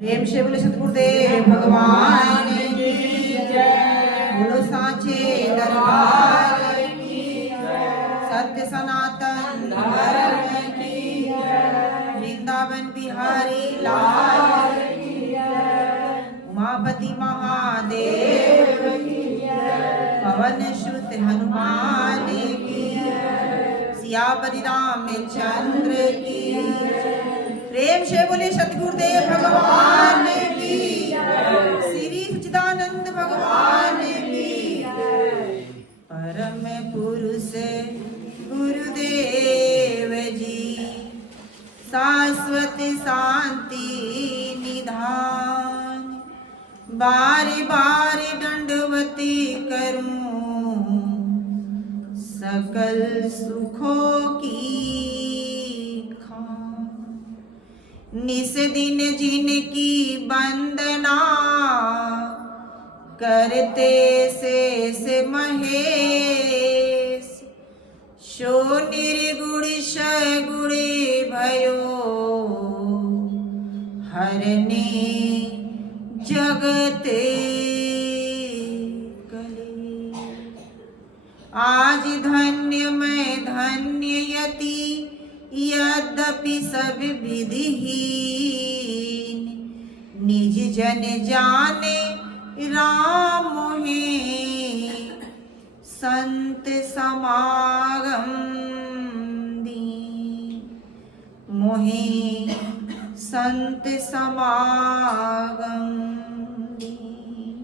प्रेम से बोले सतगुरुदेव भगवान की जय। बोलो सांचे दरबार की जय। सत्य सनातन धर्म की जय। वृंदावन बिहारी लाल की जय। उमापति महादेव की जय। पवन सुत हनुमान की जय। सियापति रामचंद्र की जय। प्रेम से बोले सतगुरुदेव भगवान की जय। श्री सच्चिदानंद भगवान की जय। परम पुरुष गुरुदेव जी शाश्वत शांति निधान। बारी बारी दंडवती करूं सकल सुखों की निस दिन जिनकी वंदना करते शेष महेश। शो निर्गुण सगुण भयो हरने जगते कले। आज धन्य मैं धन्य यति यद्यपि सब विधिहीन। निज जन जाने राम मोहे संत समागम दीन। मोहे संत समागम दीन।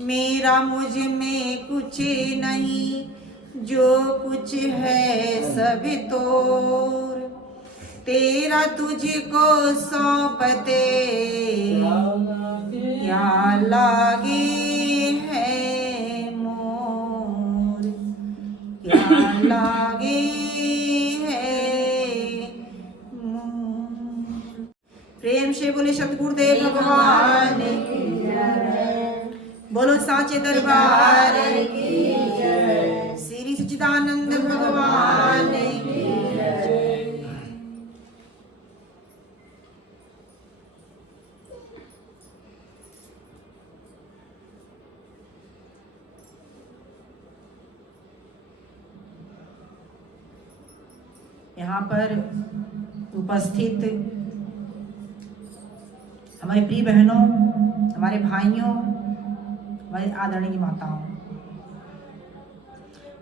मेरा मुझ में कुछ नहीं जो कुछ है सब तोर। तेरा तुझको सौंपते क्या लागे है मोर। क्या लागे है मोर। प्रेम से बोले सतगुरुदेव भगवान की जय। बोलो सांचे दरबार की जय। श्री सच्चिदानंद भगवान की जय। यहाँ पर उपस्थित हमारे प्रिय बहनों, हमारे भाइयों, हमारे आदरणीय माताओं,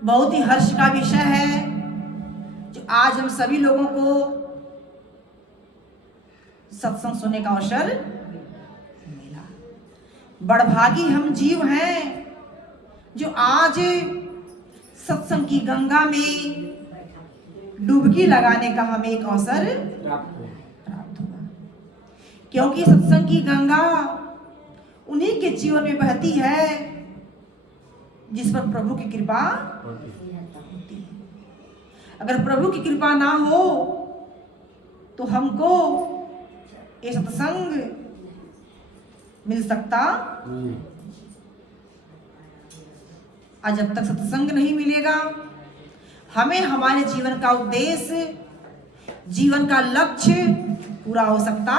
बहुत ही हर्ष का विषय है जो आज हम सभी लोगों को सत्संग सुनने का अवसर मिला। बड़भागी हम जीव हैं जो आज सत्संग की गंगा में डुबकी लगाने का हमें एक अवसर प्राप्त हुआ। क्योंकि सत्संग की गंगा उन्हीं के जीवन में बहती है जिस पर प्रभु की कृपा होती है। अगर प्रभु की कृपा ना हो तो हमको ये सत्संग मिल सकता। आज जब तक सत्संग नहीं मिलेगा हमें हमारे जीवन का उद्देश्य, जीवन का लक्ष्य पूरा हो सकता।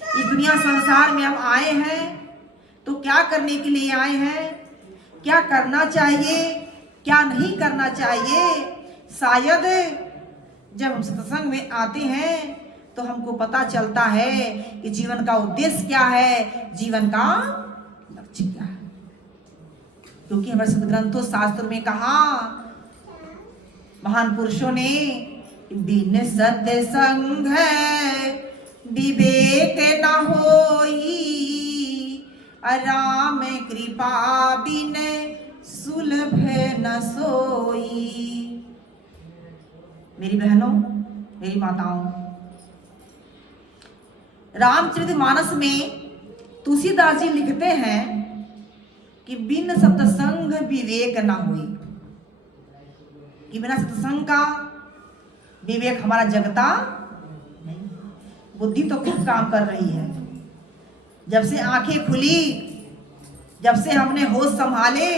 इस दुनिया संसार में हम आए हैं तो क्या करने के लिए आए हैं, क्या करना चाहिए, क्या नहीं करना चाहिए। शायद जब हम सत्संग में आते हैं तो हमको पता चलता है कि जीवन का उद्देश्य क्या है, जीवन का लक्ष्य क्या है। क्योंकि हमारे सदग्रंथों शास्त्र में कहा, महान पुरुषों ने, बिन सत्संग विवेक न होई। राम कृपा बिन सुलभ न सोई। मेरी बहनों, मेरी माताओं, रामचरितमानस में तुलसीदास जी लिखते हैं कि बिन सत्संग विवेक न होई। कि बिना सत्संग का विवेक हमारा जगता नहीं। बुद्धि तो खूब काम कर रही है। जब से आंखें खुली, जब से हमने होश संभाले,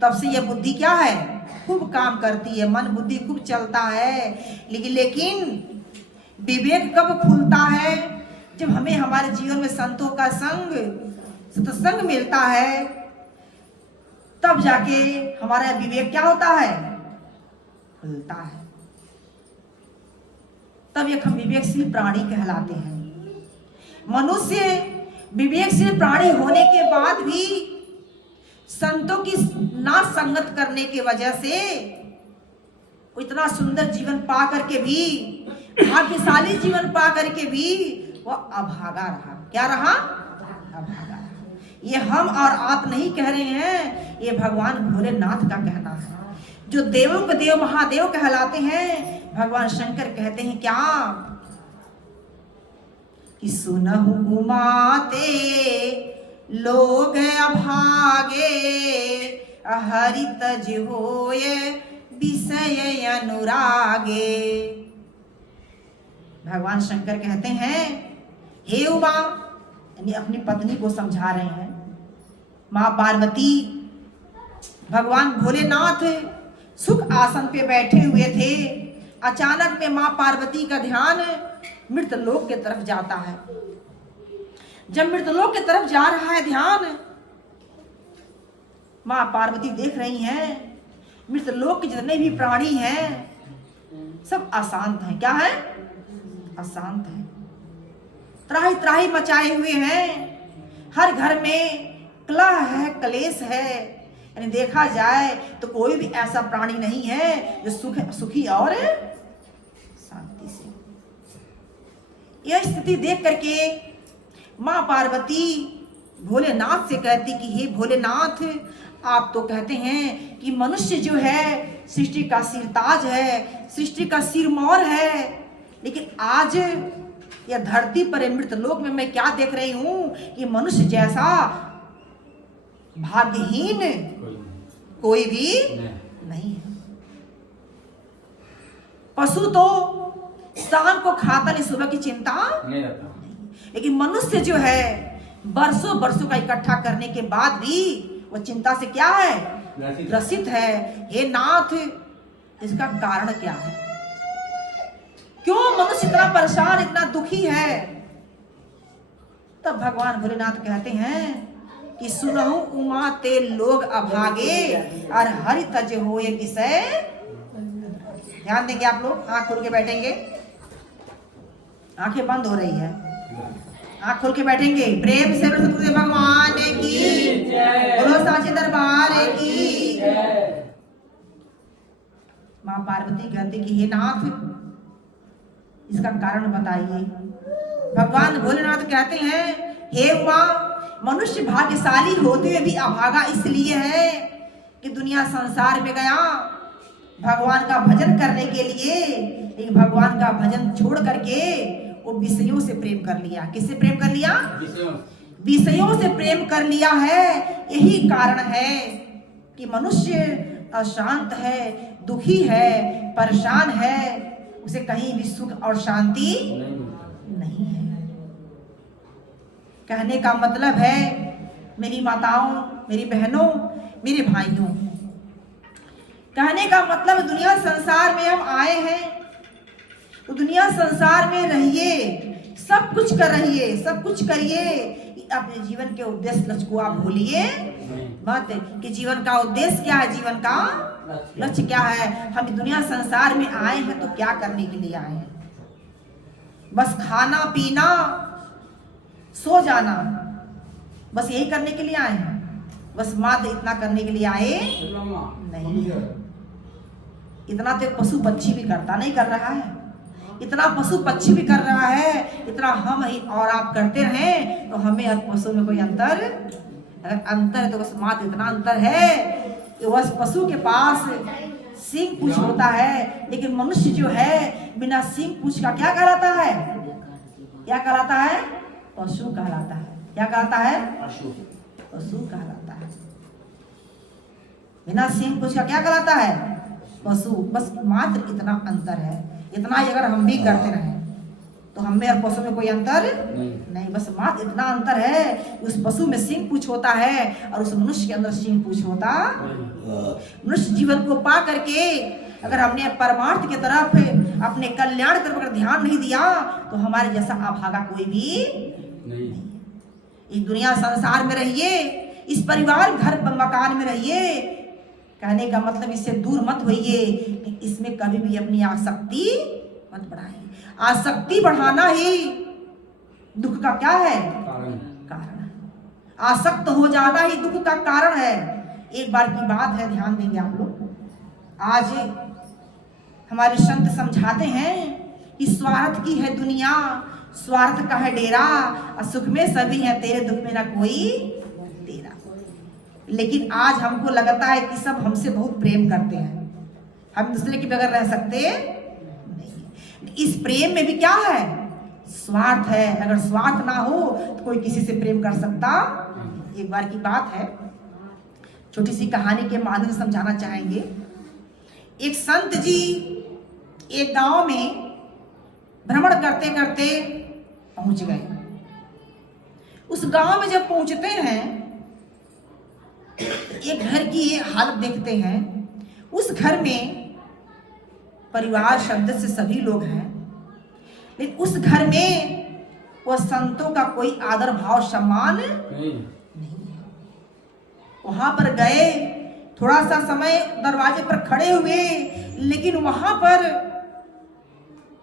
तब से यह बुद्धि क्या है, खूब काम करती है। मन बुद्धि खूब चलता है। लेकिन विवेक कब खुलता है, जब हमें हमारे जीवन में संतों का संग, सत्संग मिलता है, तब जाके हमारा विवेक क्या होता है, खुलता है। तब एक हम विवेकशील प्राणी कहलाते हैं। मनुष्य विवेकशील प्राणी होने के बाद भी संतों की ना संगत करने की वजह से वो इतना सुंदर जीवन पा करके भी, भाग्यशाली जीवन पा करके भी वो अभागा रहा। क्या रहा? अभागा रहा। ये हम और आप नहीं कह रहे हैं, ये भगवान भोलेनाथ का कहना है, जो देवों के देव महादेव कहलाते हैं। भगवान शंकर कहते हैं क्या कि सुनहु उमाते लोग अभागे, हरि तज होय विषय अनुरागे। भगवान शंकर कहते हैं, हे उमा, यानी अपनी पत्नी को समझा रहे हैं, माँ पार्वती, भगवान भोलेनाथ सुख आसन पे बैठे हुए थे। अचानक में माँ पार्वती का ध्यान मृतलोक के तरफ जाता है। जब मृतलोक की तरफ जा रहा है ध्यान, माँ पार्वती देख रही हैं मृतलोक के जितने भी प्राणी हैं सब अशांत हैं। क्या है? अशांत हैं, त्राही त्राही मचाए हुए हैं। हर घर में कलह है, कलेश है। यानी देखा जाए तो कोई भी ऐसा प्राणी नहीं है जो सुखी और शांति से। यह स्थिति देख करके माँ पार्वती भोलेनाथ से कहती कि हे भोलेनाथ, आप तो कहते हैं कि मनुष्य जो है सृष्टि का सिरताज है, सृष्टि का सिरमौर है, लेकिन आज यह धरती पर मृतलोक में मैं क्या देख रही हूं कि मनुष्य जैसा भाग्यहीन कोई भी नहीं है। पशु तो शाम को खाता नहीं, सुबह की चिंता नहीं रहता, लेकिन मनुष्य जो है बरसों बरसों का इकट्ठा करने के बाद भी वो चिंता से क्या है, ग्रसित है। हे नाथ, इसका कारण क्या है? क्यों मनुष्य इतना परेशान, इतना दुखी है? तब भगवान भोलेनाथ कहते हैं कि सुनहु उमा ते लोग अभागे, और हरि तज होए विषय। ध्यान देंगे आप लोग, आंख खोल के बैठेंगे, आंखें बंद हो रही है, आंख खोल के बैठेंगे। प्रेम से सतगुरु भगवान की, बोलो साचे दरबार की। माँ पार्वती कहती कि हे नाथ, इसका कारण बताइए। भगवान भोलेनाथ कहते हैं, हे उमा, मनुष्य भाग्यशाली होते हुए भी अभागा इसलिए है कि दुनिया संसार में गया भगवान का भजन करने के लिए, लेकिन भगवान का भजन छोड़ करके वो विषयों से प्रेम कर लिया। किससे प्रेम कर लिया? विषयों से प्रेम कर लिया है। यही कारण है कि मनुष्य अशांत है, दुखी है, परेशान है, उसे कहीं भी सुख और शांति नहीं है। कहने का मतलब है मेरी माताओं, मेरी बहनों, मेरे भाइयों, कहने का मतलब दुनिया संसार में हम आए हैं तो दुनिया संसार में रहिए, सब कुछ कर रहिए, सब कुछ करिए, अपने जीवन के उद्देश्य लक्ष्य को आप भूलिए मत कि जीवन का उद्देश्य क्या है, जीवन का लक्ष्य क्या है। हम दुनिया संसार में आए हैं तो क्या करने के लिए आए हैं? बस खाना पीना सो जाना, बस यही करने के लिए आए हैं? बस मात्र इतना करने के लिए आए नहीं। इतना तो पशु पक्षी भी करता नहीं कर रहा है, इतना पशु पक्षी भी कर रहा है, इतना हम ही और आप करते रहें तो हमें और पशु में कोई अंतर? अगर अंतर है तो बस मात्र इतना अंतर है कि बस पशु के पास सींग पूंछ होता है, लेकिन मनुष्य जो है बिना सींग पूंछ का क्या कहलाता है? क्या कहलाता है? पशु कहलाता है। क्या कहलाता है? पशु कहलाता है। बिना सींग पूंछ का क्या कहलाता है? पशु। बस मात्र इतना अंतर है। इतना ही अगर हम भी करते रहे तो हमें और पशु में कोई अंतर नहीं। बस मात्र इतना अंतर है, उस पशु में सींग पूंछ होता है और उस मनुष्य के अंदर सींग पूंछ होता। मनुष्य जीवन को पा करके अगर हमने परमार्थ की तरफ, अपने कल्याण की तरफ अगर ध्यान नहीं दिया तो हमारे जैसा अभागा कोई भी नहीं। इस दुनिया संसार में रहिए, इस परिवार घर मकान में रहिए, कहने का मतलब इससे दूर मत होइए, इसमें कभी भी अपनी आसक्ति मत बढ़ाइए। आसक्ति बढ़ाना ही दुख का क्या है? कारण। आसक्त हो जाना ही दुख का कारण है। एक बार की बात है, ध्यान देंगे आप लोग। आज हमारे संत समझाते हैं कि स्वार्थ की है दुनिया, स्वार्थ का है डेरा, और सुख में सभी हैं तेरे, दुख में ना कोई तेरा। लेकिन आज हमको लगता है कि सब हमसे बहुत प्रेम करते हैं, हम दूसरे के बगैर रह सकते नहीं। इस प्रेम में भी क्या है? स्वार्थ है। अगर स्वार्थ ना हो तो कोई किसी से प्रेम कर सकता? एक बार की बात है, छोटी सी कहानी के माध्यम से समझाना चाहेंगे। एक संत जी एक गांव में भ्रमण करते करते पहुंच गए। उस गांव में जब पहुंचते हैं, एक घर की ये हालत देखते हैं। उस घर में परिवार शब्द से सभी लोग हैं, लेकिन उस घर में वो संतों का कोई आदर भाव सम्मान नहीं है। वहां पर गए, थोड़ा सा समय दरवाजे पर खड़े हुए, लेकिन वहां पर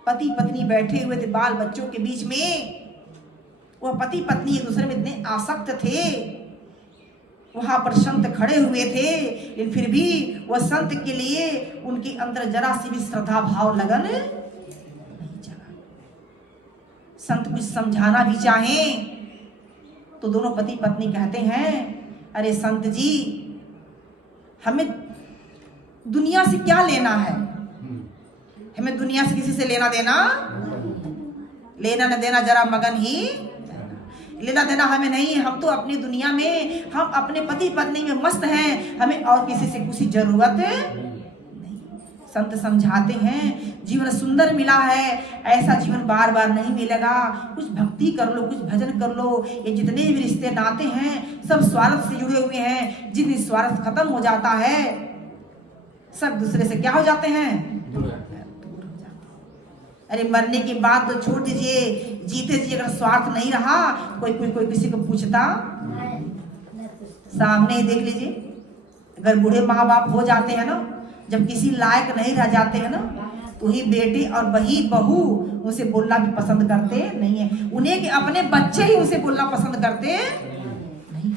पति पत्नी बैठे हुए थे बाल बच्चों के बीच में। वह पति पत्नी एक दूसरे में इतने आसक्त थे। वहां पर संत खड़े हुए थे, लेकिन फिर भी वह संत के लिए उनके अंदर जरा सी भी श्रद्धा भाव लगन नहीं जगा। संत कुछ समझाना भी चाहें तो दोनों पति पत्नी कहते हैं, अरे संत जी, हमें दुनिया से क्या लेना है? हमें दुनिया से किसी से लेना देना, लेना न देना जरा मगन ही, लेना देना हमें नहीं। हम तो अपनी दुनिया में, हम अपने पति पत्नी में मस्त हैं, हमें और किसी से कुछ जरूरत नहीं। संत समझाते हैं, जीवन सुंदर मिला है, ऐसा जीवन बार बार नहीं मिलेगा। कुछ भक्ति कर लो, कुछ भजन कर लो। ये जितने भी रिश्ते नाते हैं सब स्वार्थ से जुड़े हुए हैं। जिस दिन स्वार्थ खत्म हो जाता है, सब दूसरे से क्या हो जाते हैं? दूर हो जाते हैं। अरे मरने की बात तो छोड़ दीजिए, जीते जी अगर स्वार्थ नहीं रहा, कोई किसी को पूछता? सामने ही देख लीजिए, अगर बूढ़े माँ बाप हो जाते हैं ना, जब किसी लायक नहीं रह जाते हैं ना, तो ही बेटे और वही बहू उसे बोलना भी पसंद करते नहीं है। उन्हें कि अपने बच्चे ही उसे बोलना पसंद करते नहीं।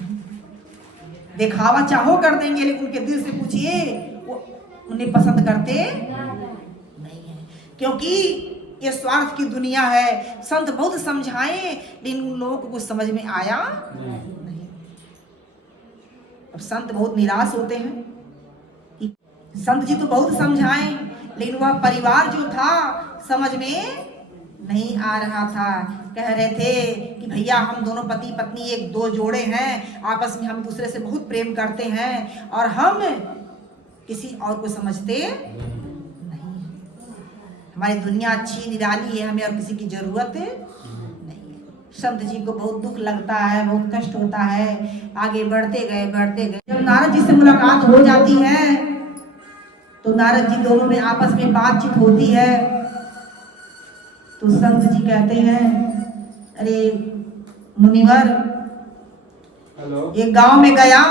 दिखावा चाहो कर देंगे, लेकिन उनके दिल से पूछिए, वो उन्हें पसंद करते नहीं है, क्योंकि ये स्वार्थ की दुनिया है। संत बहुत समझाएं, लेकिन उन लोगों को कुछ समझ में आया नहीं। अब संत बहुत निराश होते हैं। संत जी तो बहुत समझाएं, लेकिन वह परिवार जो था समझ में नहीं आ रहा था। कह रहे थे कि भैया, हम दोनों पति पत्नी एक दो जोड़े हैं, आपस में हम दूसरे से बहुत प्रेम करते हैं, और हम किसी और को समझते नहीं। हमारी दुनिया अच्छी निराली है, हमें और किसी की जरूरत नहीं है। संत जी को बहुत दुख लगता है, बहुत कष्ट होता है। आगे बढ़ते गए। जब नारद जी से मुलाकात हो जाती है तो नारद जी दोनों में आपस में बातचीत होती है। तो संत जी कहते हैं, अरे मुनिवर, एक गांव में गया,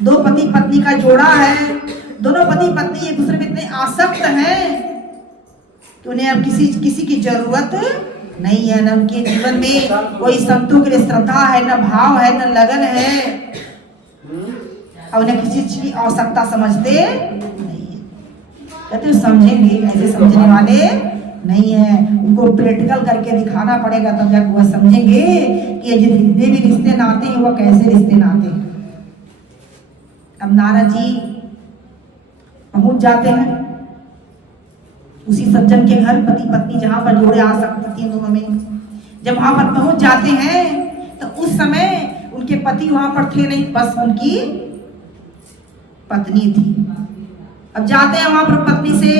दो पति पत्नी का जोड़ा है। दोनों पति पत्नी एक दूसरे में इतने आसक्त हैं कि उन्हें अब किसी की जरूरत नहीं है। न उनके जीवन में कोई संतों के लिए श्रद्धा है, न भाव है, न लगन है, और उन्हें किसी चीज की आवश्यकता समझते नहीं। कहते समझेंगे, ऐसे समझने वाले नहीं है। उनको प्रैक्टिकल करके दिखाना पड़ेगा, तब जाकर वह समझेंगे कि ये जितने भी रिश्ते नाते हैं वह कैसे रिश्ते नाते हैं। अब नारद जी पहुंच जाते हैं उसी सज्जन के घर, पति पत्नी जहां पर जोड़े आ सकते थे दोनों में। जब वहां पर पहुंच जाते हैं तो उस समय उनके पति वहां पर थे नहीं, बस उनकी पत्नी थी। अब जाते हैं वहां पर पत्नी से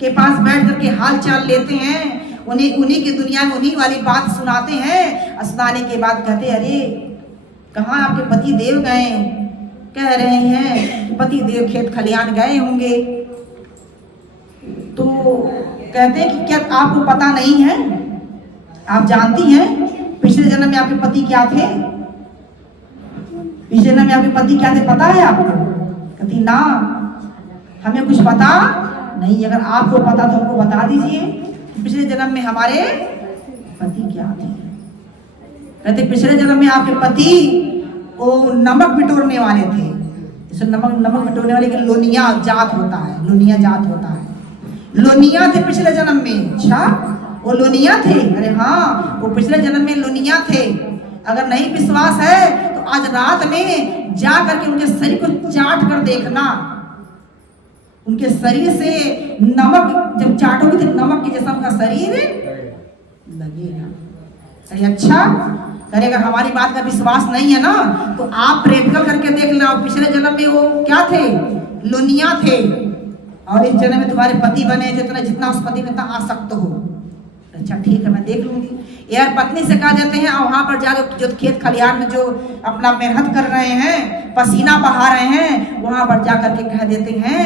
के पास बैठ करके हाल चाल लेते हैं, उन्हीं की दुनिया में उन्हीं वाली बात सुनाते हैं। सुनाने के बाद कहते, अरे कहाँ आपके पति देव गए? कह रहे हैं कि पति देव खेत खलियान गए होंगे। कहते हैं कि क्या आपको पता नहीं है, आप जानती हैं पिछले जन्म में आपके पति क्या थे? पिछले जन्म में आपके पति क्या थे पता है आपको? कहती ना, हमें कुछ पता नहीं। अगर आपको पता तो हमको बता दीजिए पिछले जन्म में हमारे पति क्या थे। कहते पिछले जन्म में आपके पति वो नमक बिटोरने वाले थे। जैसे नमक बिटोरने वाले की लोनिया जात होता है, लोनिया जात होता है, लोनिया थे पिछले जन्म में। अच्छा, वो लोनिया थे? अरे हाँ, वो पिछले जन्म में लोनिया थे। अगर नहीं विश्वास है तो आज रात में जा करके उनके शरीर को चाट कर देखना। उनके शरीर से नमक जब चाटोगे तो नमक के जैसा उनका शरीर लगेगा। अरे अच्छा, अरे अगर हमारी बात का विश्वास नहीं है ना तो आप प्रैक्टिकल करके देख लेना। पिछले जन्म में वो क्या थे? लोनिया थे, और इस जन्म में तुम्हारे पति बने जितना उस पति में इतना आसक्त हो। अच्छा ठीक है, मैं देख लूंगी। यार पत्नी से कहा जाते हैं वहां पर जाकर जो खेत खलिहान में जो अपना मेहनत कर रहे हैं, पसीना बहा रहे हैं, वहां पर जाकर के कह देते हैं,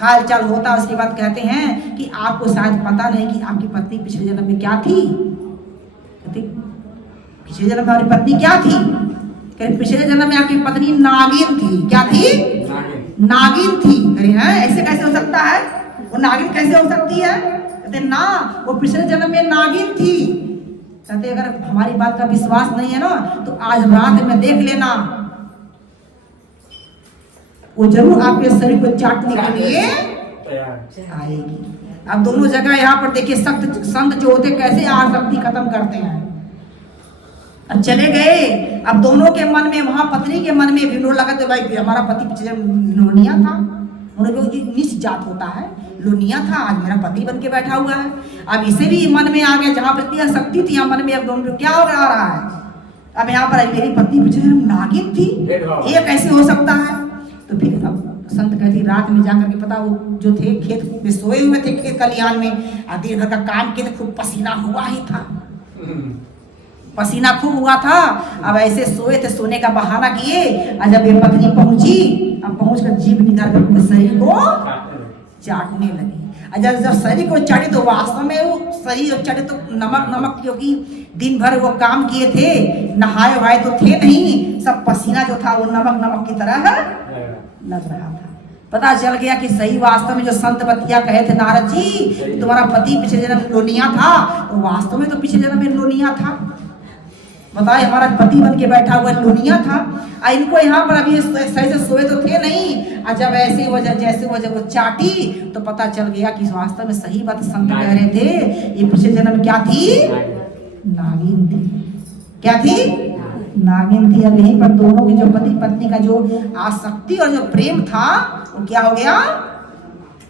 हाल चाल होता। उसके बाद कहते हैं कि आपको शायद पता नहीं कि आपकी पत्नी पिछले जन्म में क्या थी। पिछले जन्म में हमारी पत्नी क्या थी? पिछले जन्म में आपकी पत्नी नागिन थी। क्या थी? नागिन थी। अरे हैं, ऐसे कैसे हो सकता है? वो नागिन कैसे हो सकती है? कहते ना, वो पिछले जन्म में नागिन थी। कहते अगर हमारी बात का विश्वास नहीं है ना तो आज रात में देख लेना, वो जरूर आपके शरीर को चाटने के लिए आएगी। अब दोनों जगह यहाँ पर देखिए संत जो होते कैसे आसक्ति खत्म करते हैं। अब चले गए, अब दोनों के मन में, वहां पत्नी के मन में विनोद लगा तो भाई हमारा पति पिछले लोनिया था, उन्होंने नीच जात होता है, लोनिया था, आज मेरा पति बन के बैठा हुआ है। अब इसे भी मन में आ गया, जहां पर इतनी शक्ति थी मन में, अब दोनों क्या हो रहा है? अब यहाँ पर मेरी पत्नी पिछले नागिन थी, ये कैसे हो सकता है? तो फिर अब संत कहती रात में जाकर के पता वो जो थे खेत में सोए हुए थे, खेत खलिहान में, दिन भर का काम किए थे, खूब पसीना हुआ ही था, पसीना खूब हुआ था। अब ऐसे सोए थे, सोने का बहाना किए, और जब ये पत्नी पहुंची, अब पहुंच कर जीभ निकाल कर शरीर को चाटने लगी। जब शरीर को चाटी तो वास्तव में वो शरीर चढ़े तो नमक, क्योंकि दिन भर वो काम किए थे, नहाए वहाए तो थे नहीं, सब पसीना जो था वो नमक की तरह लग रहा था। पता चल गया कि सही वास्तव में जो संत बतिया कहे थे नारद जी तुम्हारा पति पिछले जन्म में लोनिया था, तो वास्तव में तो पिछले जन्म में लोनिया था। बताए हमारा पति बन के बैठा हुआ लोनिया था, इनको यहाँ पर अभी सही से सोए तो थे नहीं, और जब ऐसे वजह जैसे वजह वो चाटी तो पता चल गया कि वास्तव में सही बात संत कह रहे थे, ये पिछले जन्म में क्या थी? नागिन थी। क्या थी? नागिन थी। अब यहीं पर दोनों की जो पति पत्नी का जो आसक्ति और जो प्रेम था वो क्या हो गया?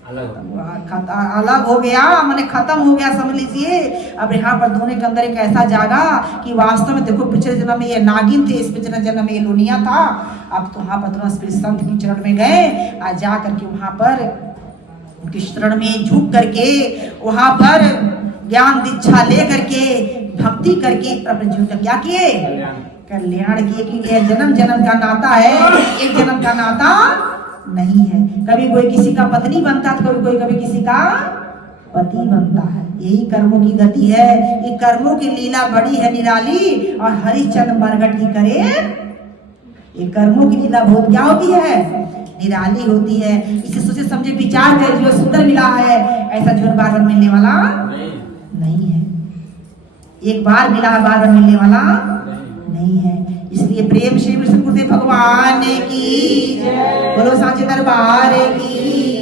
अलग हो गया, माने खत्म हो गया, समझ लीजिए। अब यहाँ पर दोनों के अंदर एक ऐसा जागा कि वास्तव में देखो पिछले जन्म में ये नागिन थे, इस पिछले जन्म में ये लोनिया था। अब तो वहां पर तुरंत संत की चरण में गए, और जा करके वहां पर उनके शरण में झुक करके वहां पर ज्ञान दीक्षा ले करके भक्ति करके अपने जीवन का क्या किए? कल्याण किए। क्योंकि यह जन्म जन्म का नाता है, एक जन्म का नाता नहीं है। कभी कोई किसी का पत्नी बनता तो कभी किसी का पति बनता है। यही कर्मों की गति है। ये कर्मों की लीला बड़ी है निराली, और हरिश्चंद्र मरघट की करे। ये कर्मों की लीला बहुत क्या होती है? निराली होती है। इसे सोचे समझे विचार कर, जो सुंदर मिला है ऐसा जीवन बार बार मिलने वाला नहीं है। एक बार मिला है, बार बार मिलने वाला नहीं है। इसलिए प्रेम श्री विष्णु गुरुदेव भगवान की जय, बोलो सांचे दरबार की।